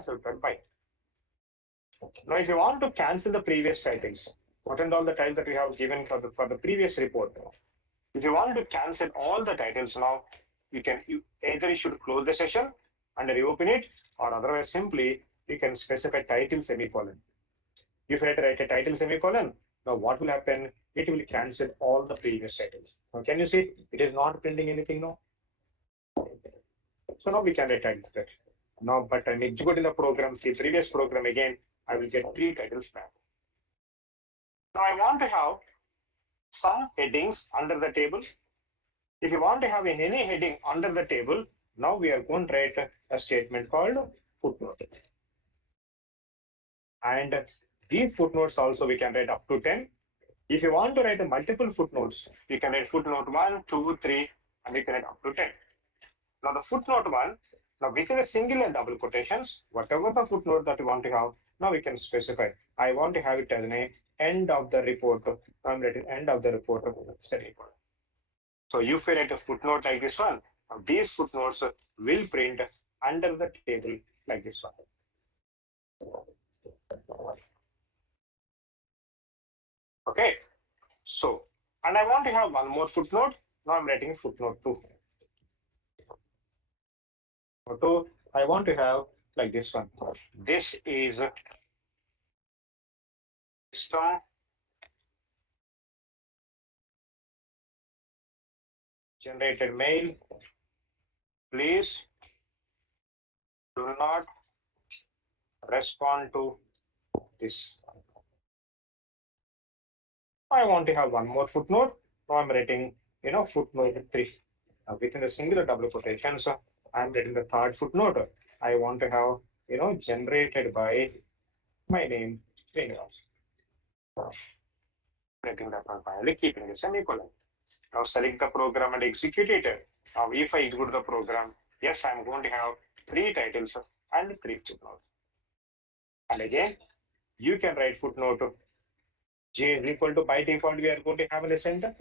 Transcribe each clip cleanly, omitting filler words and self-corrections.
filtered by. Now, if you want to cancel the previous titles, what and all the titles that we have given for the previous report, if you want to cancel all the titles now, either you should close the session and reopen it, or otherwise simply you can specify title semicolon. If you write a title semicolon, now what will happen? It will cancel all the previous titles. Now, can you see it is not printing anything now? So now we can write titles that. Now, but I'm executing the program, the previous program again, I will get 3 titles back. Now I want to have some headings under the table. If you want to have any heading under the table, now we are going to write a statement called footnote. And these footnotes also we can write up to 10. If you want to write multiple footnotes, you can write footnote 1, 2, 3, and you can write up to 10. Now the footnote 1, now within a single and double quotations, whatever the footnote that you want to have, now we can specify. I want to have it as an end of the report. I'm writing end of the report of semicolon. So if you write a footnote like this one, these footnotes will print under the table like this one. Okay, so, and I want to have one more footnote. Now I'm writing footnote 2. Footnote 2, I want to have like this one. This is system generated mail. Please do not respond to this. I want to have one more footnote. Now I'm writing, footnote 3. Within the singular double quotations, I'm writing the third footnote. I want to have, generated by my name, Srinivas. Writing that one finally, keeping the semicolon. Now select the program and execute it. Now if I execute the program, yes, I'm going to have 3 titles and 3 footnotes. And again, you can write footnote J is equal to, by default, we are going to have a center.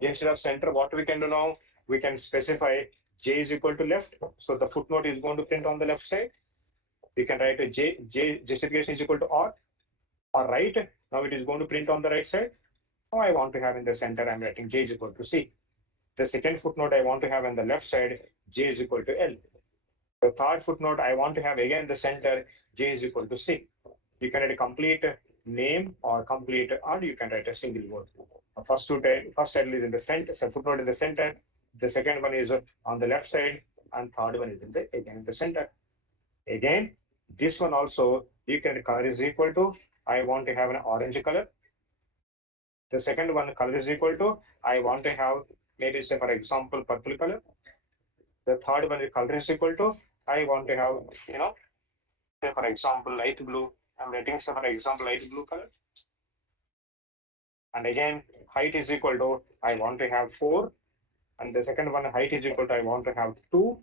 Instead of center, what we can do now, we can specify J is equal to left. So the footnote is going to print on the left side. We can write a J justification is equal to or right. Now it is going to print on the right side. Now I want to have in the center, I'm writing J is equal to C. The second footnote I want to have on the left side, J is equal to L. The third footnote I want to have again the center, J is equal to C. You can write a complete name or complete, or you can write a single word. First title is in the center, so footnote in the center. The second one is on the left side, and third one is again in the center. Again, this one also you can color is equal to. I want to have an orange color. The second one color is equal to. I want to have maybe say for example purple color. The third one is color is equal to. I want to have say for example light blue. I'm writing say for example light blue color. And again, height is equal to, I want to have 4. And the second one, height is equal to, I want to have 2.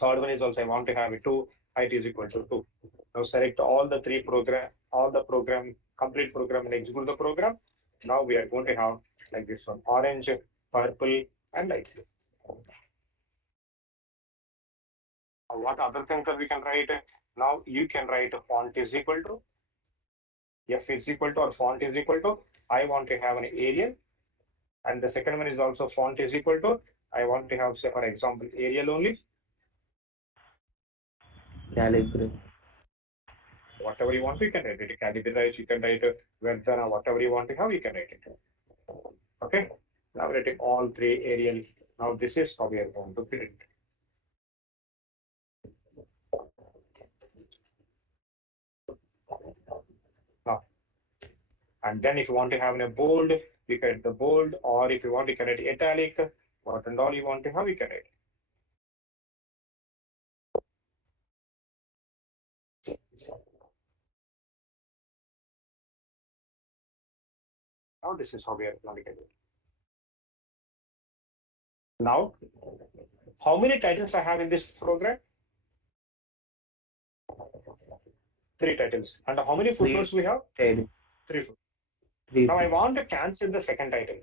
Third one is also, I want to have 2. Height is equal to 2. Now select all the 3 program, complete program and execute the program. Now we are going to have like this one, orange, purple, and light blue. What other things that we can write? Now you can write font is equal to, F is equal to or font is equal to, I want to have an Arial. And the second one is also font is equal to, I want to have, say, for example, Arial only. Calibri. Whatever you want, you can write it. Calibri, you can write Verdana, whatever you want to have, you can write it. Okay. Now writing all 3 Arial. Now this is how we are going to print. Now, and then if you want to have in a bold, you can write the bold, or if you want, you can write italic, what and all you want to have, you can write. Now this is how we are going to get it. Now, how many titles I have in this program? 3 titles. And how many footnotes we have? 3 footnotes. Now I want to cancel the second title.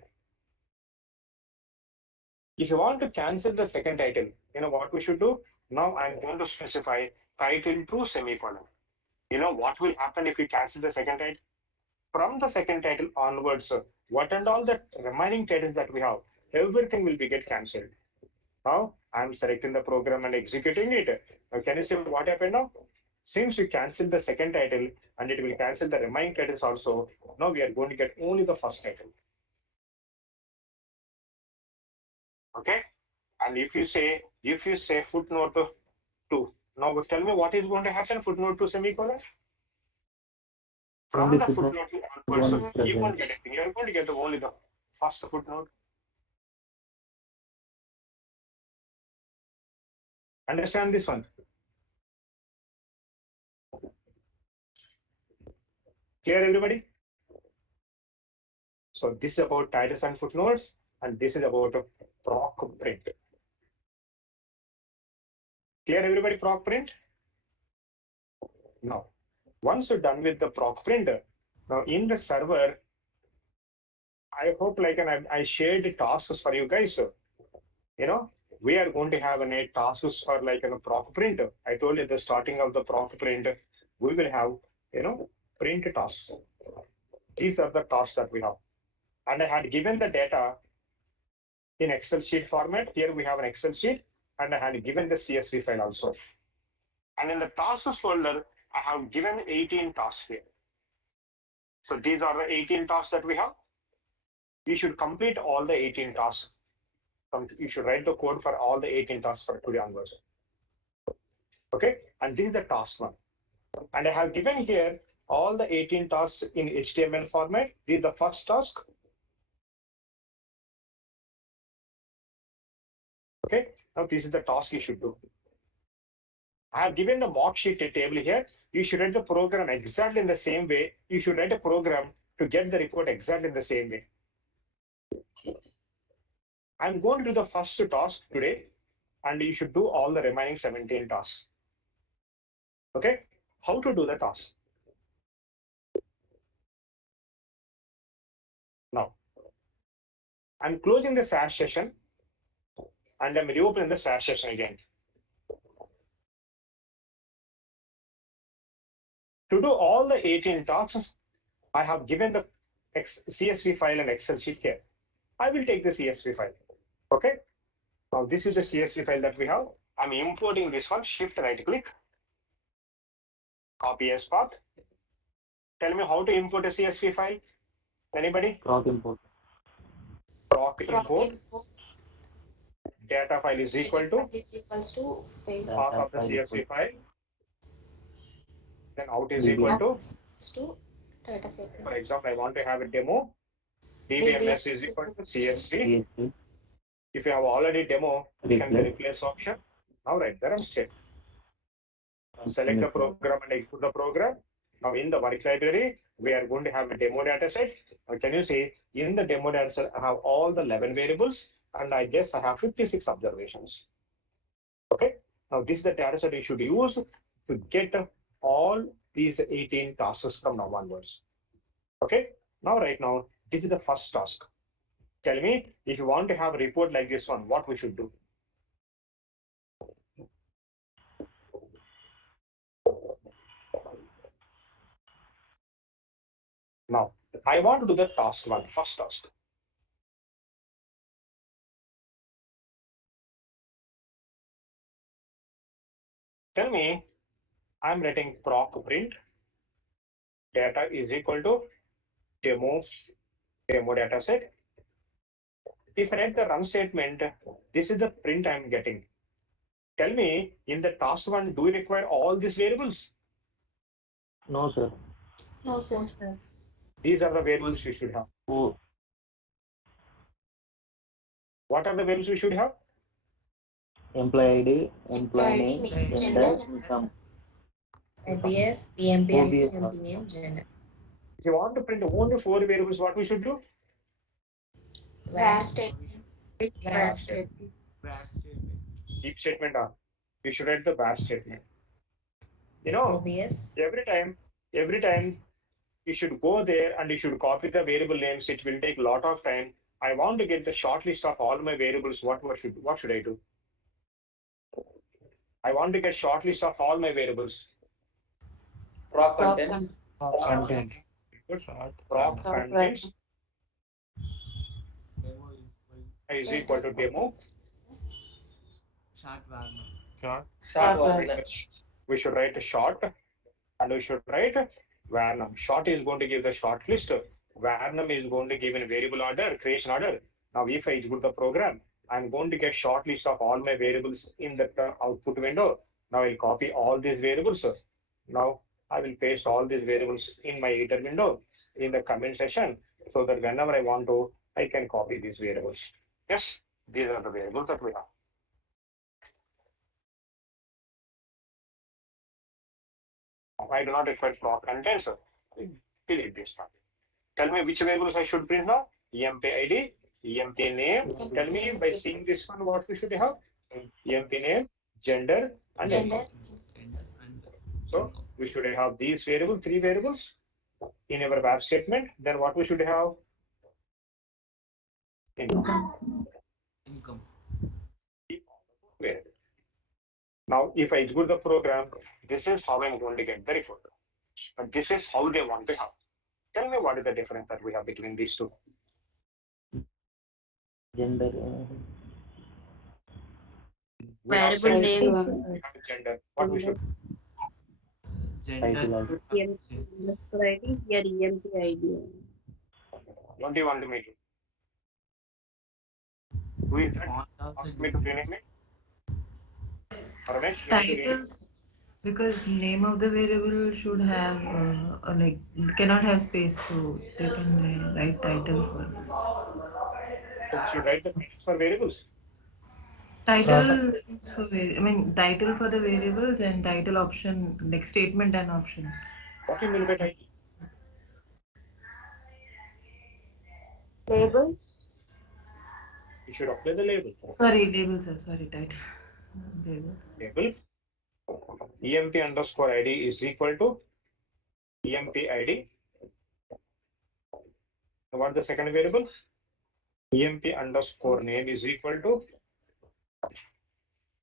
If you want to cancel the second title, what we should do? Now I'm going to specify title to semicolon. You know what will happen if we cancel the second title? From the second title onwards, what and all the remaining titles that we have, everything will be get cancelled. Now I'm selecting the program and executing it. Now can you see what happened now? Since we cancel the second title and it will cancel the remaining titles also, now we are going to get only the first title. Okay. And if you say footnote 2, now tell me what is going to happen footnote 2 semicolon? From the footnote onwards, you won't get anything. You're going to get only the first footnote. Understand this one? Clear, everybody? So this is about titles and footnotes, and this is about proc print. Clear, everybody? Proc print. Now, once you're done with the proc print, now in the server, I hope like I shared the tasks for you guys. You know, we are going to have a tasks for like a proc print. I told you the starting of the proc print, we will have print tasks. These are the tasks that we have. And I had given the data in Excel sheet format. Here we have an Excel sheet, and I had given the CSV file also. And in the tasks folder, I have given 18 tasks here. So these are the 18 tasks that we have. You should complete all the 18 tasks. You should write the code for all the 18 tasks for today onwards. Okay, and this is the task one. And I have given here all the 18 tasks in HTML format. This is the first task. Okay, now this is the task you should do. I have given the mark sheet table here. You should write the program exactly in the same way. You should write a program to get the report exactly in the same way. I'm going to do the first task today, and you should do all the remaining 17 tasks. Okay, how to do the task? Now, I'm closing the SAS session, and I'm reopening the SAS session again. To do all the 18 tasks, I have given the CSV file and Excel sheet here. I will take the CSV file. Okay. Now this is the CSV file that we have. I'm importing this one. Shift right click. Copy as path. Tell me how to import a CSV file. Anybody? Proc import. Proc import. Data file is equal to path of the CSV file. Then out is equal to data set. For example, I want to have a demo. DBMS is equal to CSV. If you have already demo, you can the replace option. Now right there I'm set. Select the program and execute the program. Now in the work library, we are going to have a demo data set. Now can you see in the demo data set, I have all the 11 variables, and I guess I have 56 observations. Okay. Now this is the data set you should use to get all these 18 tasks from now onwards. Okay. Now right now, this is the first task. Tell me if you want to have a report like this one, what we should do. Now, I want to do the task one, first task. Tell me, I'm writing proc print data is equal to demo data set. If I write the run statement, this is the print I'm getting. Tell me, in the task one, do we require all these variables? No, sir. No, sir. These are the variables we should have. Oh. What are the variables we should have? Employee ID, employee name, gender, income. OBS, the employee ID, employee name, gender. If you want to print only 4 variables, what we should do? Where statement. Where statement. Keep statement on. You should write the where statement. You know, OBS. every time you should go there and you should copy the variable names. It will take a lot of time. I want to get the short list of all my variables. What should I do? I want to get short list of all my variables. Proc contents. Content. Good. Short. Proc contents Demo is equal to demo. short warm. Short. Short one. We should write a short and we should write varnum. Short is going to give the short list. Varnum is going to give in variable order, creation order. Now, if I execute the program, I'm going to get short list of all my variables in the output window. Now, I'll copy all these variables. Now, I will paste all these variables in my editor window in the comment section so that whenever I want to, I can copy these variables. Yes, these are the variables that we have. I do not require proc contents. Delete this one. Tell me which variables I should print now. EMP ID, EMP name. Tell me by seeing this one what we should have. EMP name, gender, and income. Gender and So we should have these variables, three variables in our var statement. Then what we should have? Income. income. Variable. Now, if I execute the program, this is how I'm going to get the report. But this is how they want to have. Tell me what is the difference that we have between these two. Gender. We have Variable sex, name. we have gender. What we should? Gender. Title also. Writing here EMP ID. What do you want me to? Who is that? Font also Ask me to different. rename it. Ramesh, you want to rename it? Titles, because name of the variable should have like cannot have space, so they can write title for this. So we should write the titles for variables. Title is for title for the variables and title option like statement and option. What do you mean by title? Labels. We should apply the label. Sorry, labels are sorry title. Label. Label EMP underscore ID is equal to EMP ID. What the second variable? EMP underscore name is equal to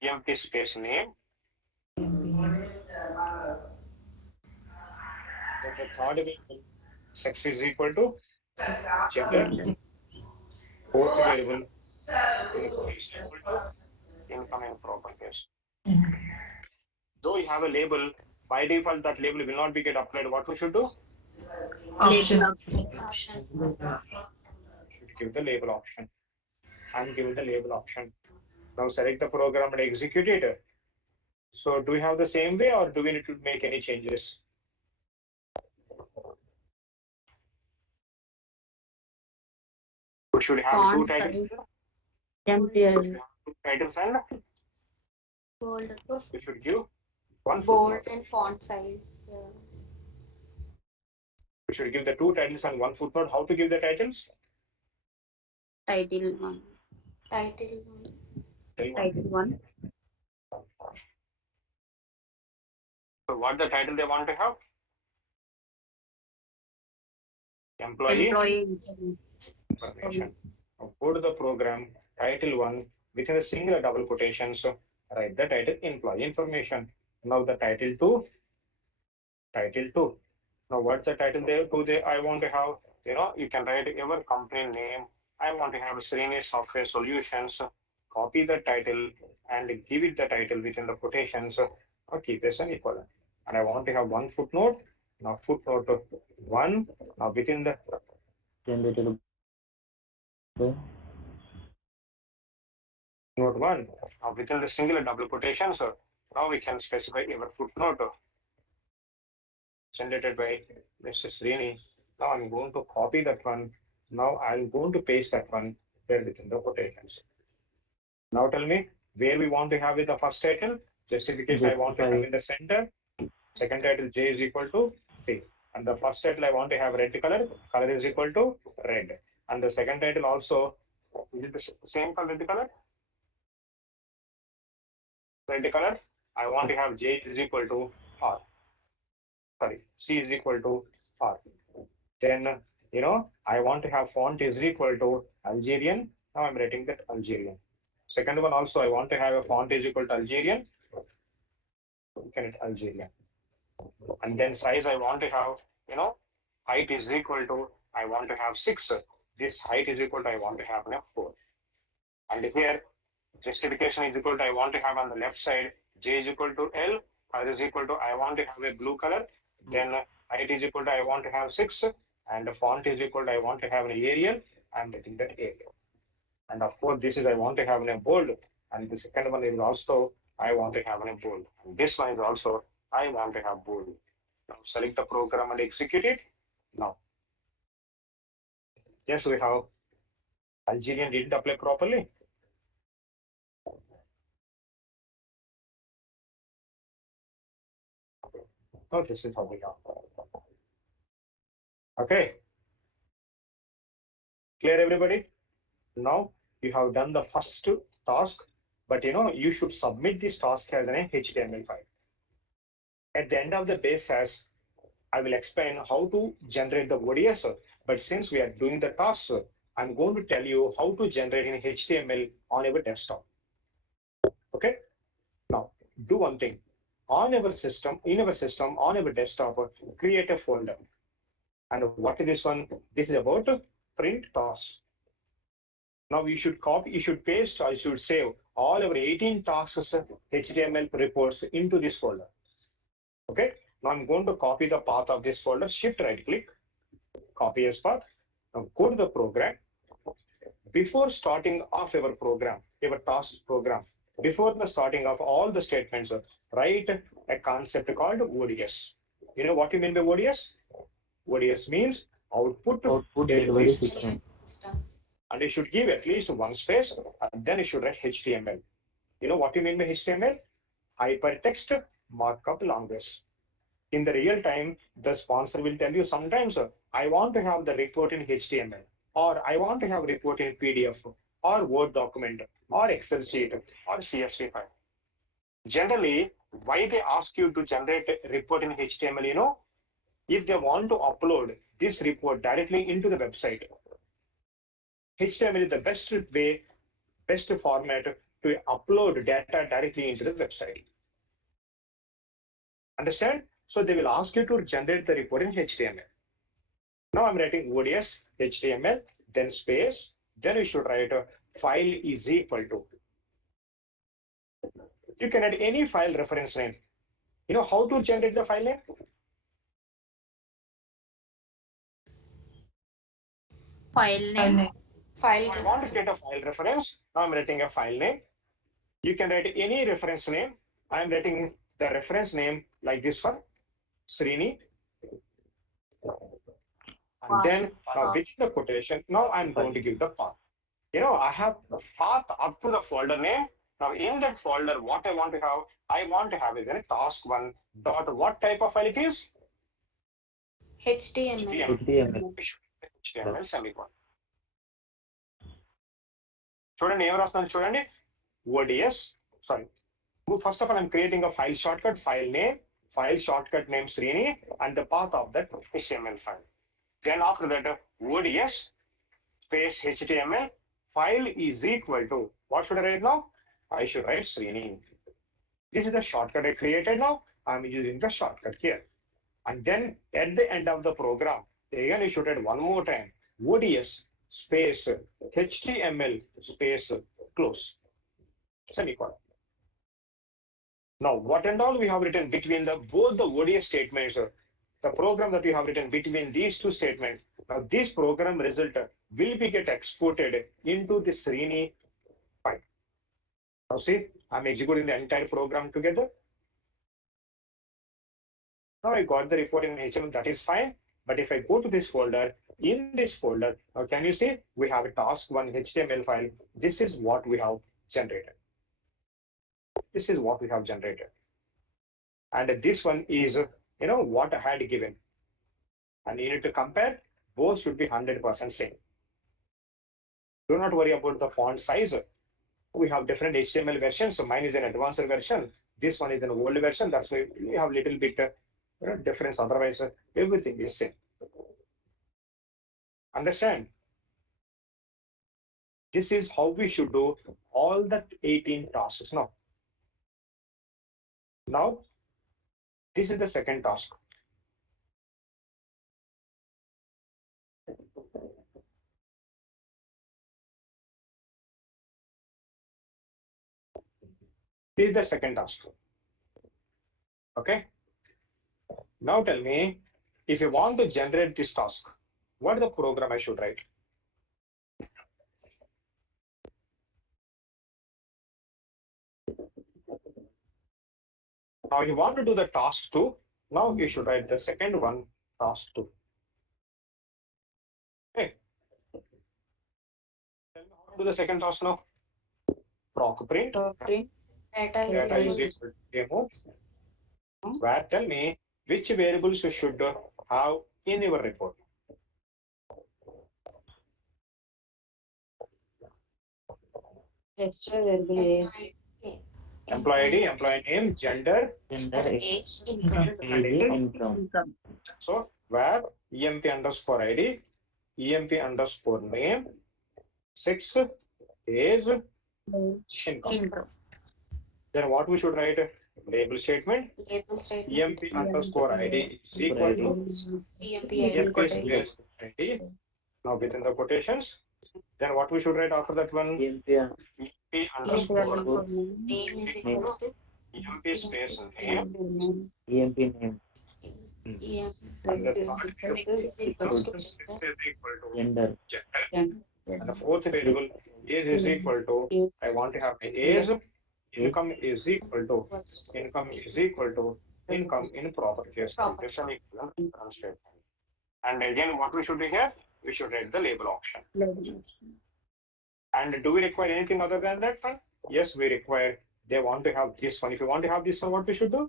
EMP space name. Then the third variable, sex is equal to gender. Fourth variable, income is equal to income in proper case. Though you have a label, by default that label will not be get applied. What we should do? Option. Should give the label option. I'm giving the label option. Now select the program and execute it. So do we have the same way or do we need to make any changes? We should have two Font titles. EMP We ID. should have two titles and Bold, we should give one bold footnote. and font size. We should give the two titles and one footnote. How to give the titles? Title 1. Title. Title 1. So what the title they want to have? Employee Employee. information. Now go to the program, title 1, within a single double quotations, write the title employee information. Now the title 2, title 2. Now what's the title there? I want to have, you can write your company name. I want to have Srini Software Solutions. Copy the title and give it the title within the quotations or keep a semicolon. And I want to have one footnote. Now footnote 1. Now within the Generated by note 1. Now within the singular double quotations, now we can specify our footnote generated by Mr. Srini. Now I'm going to copy that one. Now I'm going to paste that one there within the quotations. Now tell me where we want to have with the first title. Justification I want to have in the center. Second title J is equal to T. And the first title I want to have red color. Color is equal to red. And the second title also, is it the same color, red color? Red color. I want to have J is equal to R. Sorry, C is equal to R. Then, I want to have font is equal to Algerian. Now I'm writing that Algerian. Second one also, I want to have a font is equal to Algerian. You can hit Algeria. And then size I want to have, height is equal to, I want to have 6. This height is equal to, I want to have 4. And here, justification is equal to, I want to have on the left side, J is equal to L, color is equal to, I want to have a blue color. Then height is equal to, I want to have 6. And the font is equal to, I want to have an Arial. I'm getting that Arial. And of course, this is, I want to have a bold. And the second one is also, I want to have a bold. And this one is also, I want to have bold. Now select the program and execute it. Now, yes, we have Algerian didn't apply properly. Oh, this is how we have. Okay. Clear, everybody? Now you have done the first task, but you should submit this task as an HTML file. At the end of the day, as I will explain how to generate the ODS, but since we are doing the task, I'm going to tell you how to generate in HTML on your desktop. Okay. Now do one thing. On our system, on our desktop, create a folder. And what is this one? This is about print tasks. Now you should copy, you should paste, or you should save all our 18 tasks HTML reports into this folder. Okay. Now I'm going to copy the path of this folder. Shift right click, copy as path. Now go to the program. Before starting off your program, your task program, before the starting of all the statements, write a concept called ODS. You know what you mean by ODS? ODS means output delivery system. Delivery system. And you should give at least one space, and then you should write HTML. You know what you mean by HTML? Hypertext markup language. In the real time, the sponsor will tell you sometimes, I want to have the report in HTML, or I want to have report in PDF, or Word document, or Excel sheet, or CSV file. Generally, why they ask you to generate a report in HTML, if they want to upload this report directly into the website, HTML is the best way, best format to upload data directly into the website. Understand? So they will ask you to generate the report in HTML. Now I'm writing ODS, HTML, then space, then you should write a file is equal to. You can add any file reference name. You know how to generate the file name? File File name. name. File I want to create a file reference. Now I'm writing a file name. You can write any reference name. I'm writing the reference name like this one, Srini. And then within the quotation, now I'm going to give the path. I have the path up to the folder name. Now in that folder, what I want to have is a task1 dot what type of file it is? HTML. HTML. HTML semicolon. చూడండి ఏం రాస్తున్నాను చూడండి ODS. Sorry. First of all, I'm creating a file shortcut name Srini, and the path of that HTML file. Then after that, ODS space HTML file is equal to, what should I write now? I should write Srini. This is the shortcut I created now. I'm using the shortcut here. And then at the end of the program, again you should write one more time, ODS space HTML space close, semicolon. Now, what and all we have written between both the ODS statements, the program that we have written between these two statements, now this program result will be get exported into the Srini file. Now see, I'm executing the entire program together. Now I got the report in HTML, that is fine. But if I go to this folder, in this folder, now can you see we have a task1 HTML file. This is what we have generated. This is what we have generated. And this one is, what I had given. And you need to compare, both should be 100% same. Do not worry about the font size. We have different HTML versions. So mine is an advanced version. This one is an old version. That's why we have little bit difference. Otherwise, everything is same. Understand? This is how we should do all the 18 tasks. Now, This is the second task. This is the second task. Okay. Now tell me, if you want to generate this task, what is the program I should write? Now you want to do the task 2. Now you should write the second one, task 2. Okay. Tell me how to do the second task now. Proc print. Data is Data is equal equal to demo. Where tell me which variables you should have in your report. Extra variable is Employee ID, employee name, gender. Gender, age, Income. age, income. income. So where EMP underscore ID, EMP underscore name, 6, age, income. income, Then what we should write? Label statement. label statement, EMP underscore ID is equal to EMP EMP ID, space ID. Now within the quotations. Then what we should write after that one? EMP EMP underscore name is equal to EMP space name. EMP name, And the this third 6 is equal to is equal to gender, gender. And the fourth variable is equal to, I want to have my age, income is equal to, income is equal to, income in proper case. Proper. This is an equivalent statement. And again, what we should do here? We should write the label option. And do we require anything other than that one? Yes, we require, they want to have this one. If you want to have this one, what we should do?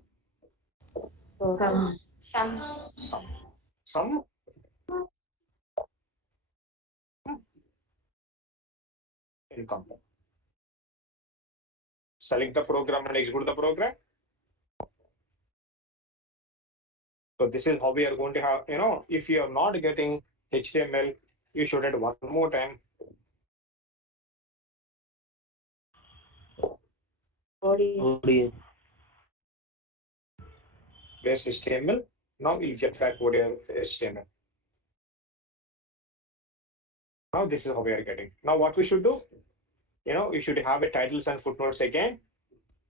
Some. sums, Some income. Select the program and execute the program. So this is how we are going to have, if you are not getting HTML, you should add one more time. ODS, Base HTML. Now you'll get back ODI HTML. Now this is how we are getting. Now what we should do? You should have a titles and footnotes again.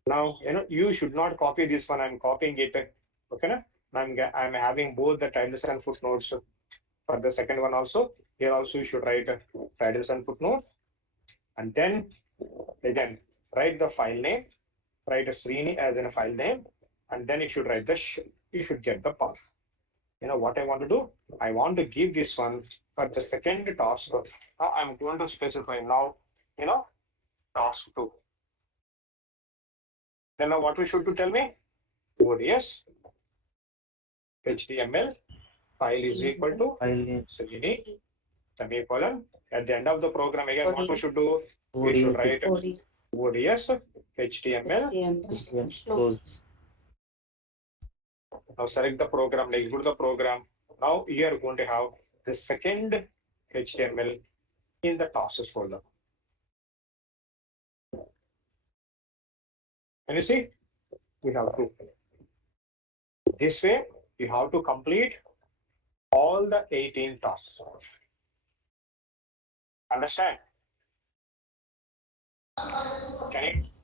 Now, you should not copy this one. I'm copying it. Okay. I'm having both the titles and footnotes for the second one also. Here also you should write titles and footnotes. And then again, write the file name, write a Srini as in a file name, and then you should write you should get the path. What I want to do? I want to give this one for the second task. Now I'm going to specify now, task 2. Then now what we should do, tell me? ODS, HTML, file is equal to file name, Srini, semicolon. At the end of the program, again, what we should do? We should write ODS, HTML. close, Now select the program, execute the program. Now you are going to have the second HTML in the tasks folder. Can you see? We have to. This way, you have to complete all the 18 tasks. Understand?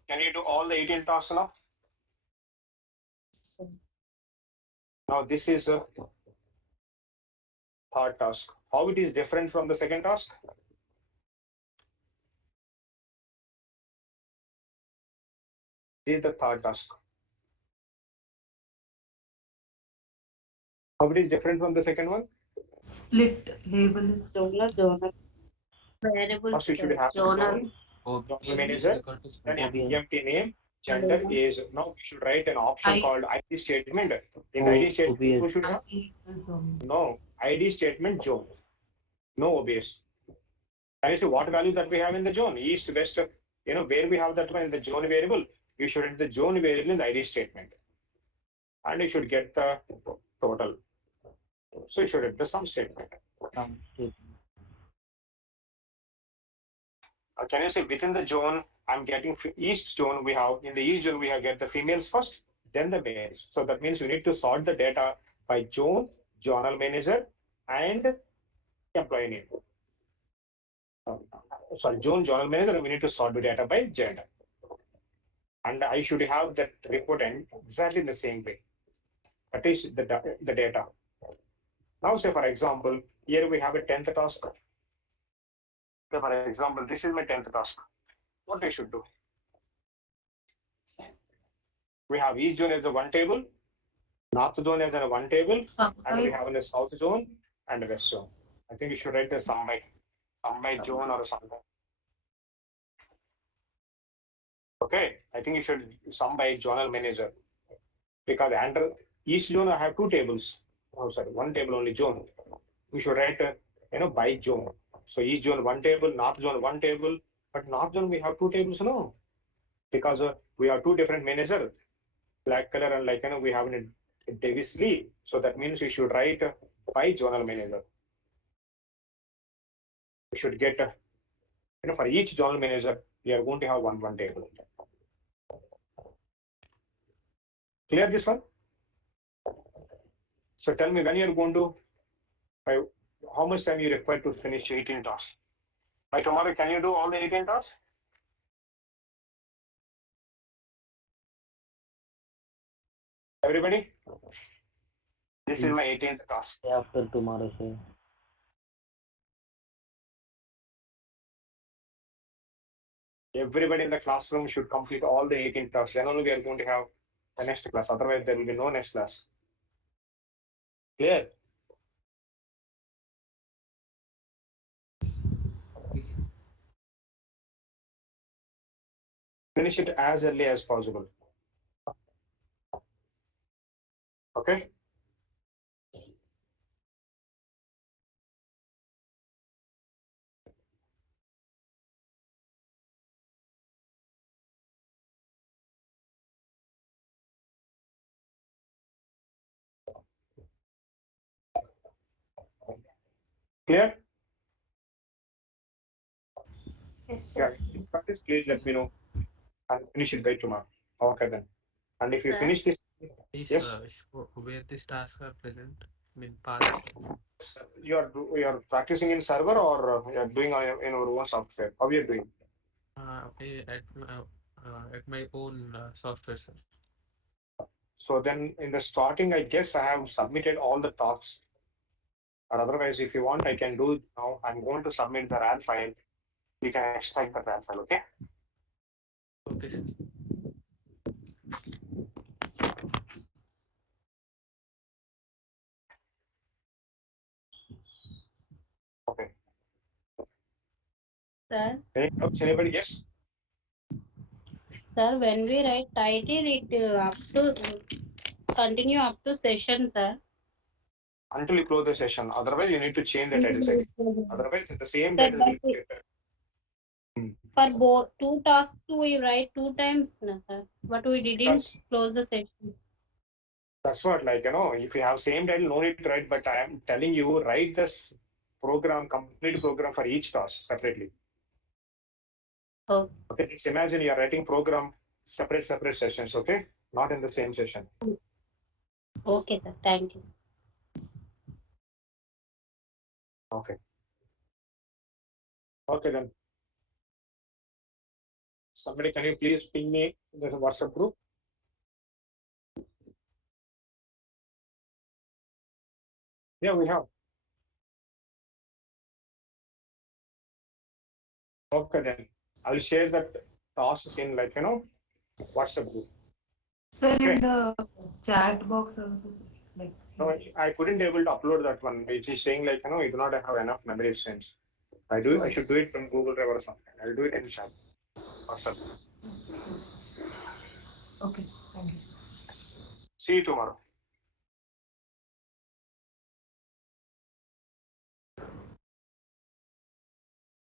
Can you do all the 18 tasks now? Now this is a third task. How it is different from the second task? This is the third task. How it is different from the second one? Split label is Variable First you should have the journal. zone manager, then empty name, gender is. Now we should write an option called ID statement. In ID statement, who should have? No, ID statement zone. No OBS. And you see what value that we have in the zone? East, west, where we have that one in the zone variable. You should enter the zone variable in the ID statement. And you should get the total. So you should enter the sum statement. Can you say within the zone, I'm getting east zone, in the east zone, we have get the females first, then the mails. So that means you need to sort the data by zone, journal manager, and employee name. Sorry, zone, journal manager, and we need to sort the data by gender. And I should have that report end exactly the same way. That is the data. Now, say for example, here we have a 10th task. So for example, this is my 10th task. What I should do? We have each zone as a one table, north zone as a one table, and we have in the south zone and the west zone. I think you should write the sum by zone or something. Okay, I think you should sum by zonal manager, because under each zone I have two tables. Oh, sorry, one table only zone. We should write, by zone. So each zone one table, north zone one table, but north zone we have two tables, no, because we have two different manager, black color and we have in Davis Lee. So that means we should write by zonal manager. We should get, for each zonal manager, we are going to have one table. Clear this one? So tell me when you are going to, by how much time you require to finish 18 tasks? By tomorrow, can you do all the 18 tasks? Everybody? This is my 18th task. After tomorrow, sir. Everybody in the classroom should complete all the 18 tasks. Then only we are going to have the next class. Otherwise, there will be no next class. Clear? Finish it as early as possible. Okay? Clear? Yes, Yeah, sir. if you practice, please let me know and finish it by tomorrow. Okay then. And if you Sir? finish this, Please, yes, where these tasks are present, I mean, path. you are practicing in server or you are doing in our own software. How you are doing? At my own software, sir. So then in the starting, I guess I have submitted all the talks. Or otherwise, if you want, I can do it now. I'm going to submit the RAR file. You can extract the RAR file, okay? Okay, sir. Okay. Sir, Any doubts, anybody? Yes? Sir, when we write title, it up to continue up to session, sir. Until you close the session. Otherwise, you need to change the title again. Otherwise, the same Sir, title but will be written. for both two tasks, we write two times, no, sir. But we didn't Because close the session. that's what, if you have same title, no need to write, but I am telling you, write this program, complete program for each task separately. Oh, Okay, just imagine you are writing program separate sessions, okay? Not in the same session. okay, sir. Thank you. Okay. Okay then. Somebody, can you please ping me in the WhatsApp group? Yeah, we have. Okay then. I'll share that tasks in WhatsApp group. Sir, Okay. in the chat box also, sir, like. No, I couldn't able to upload that one. It is saying you do not have enough memory space. I should do it from Google Drive or something. I'll do it in chat. WhatsApp. Okay, sir. Thank you, sir. See you tomorrow.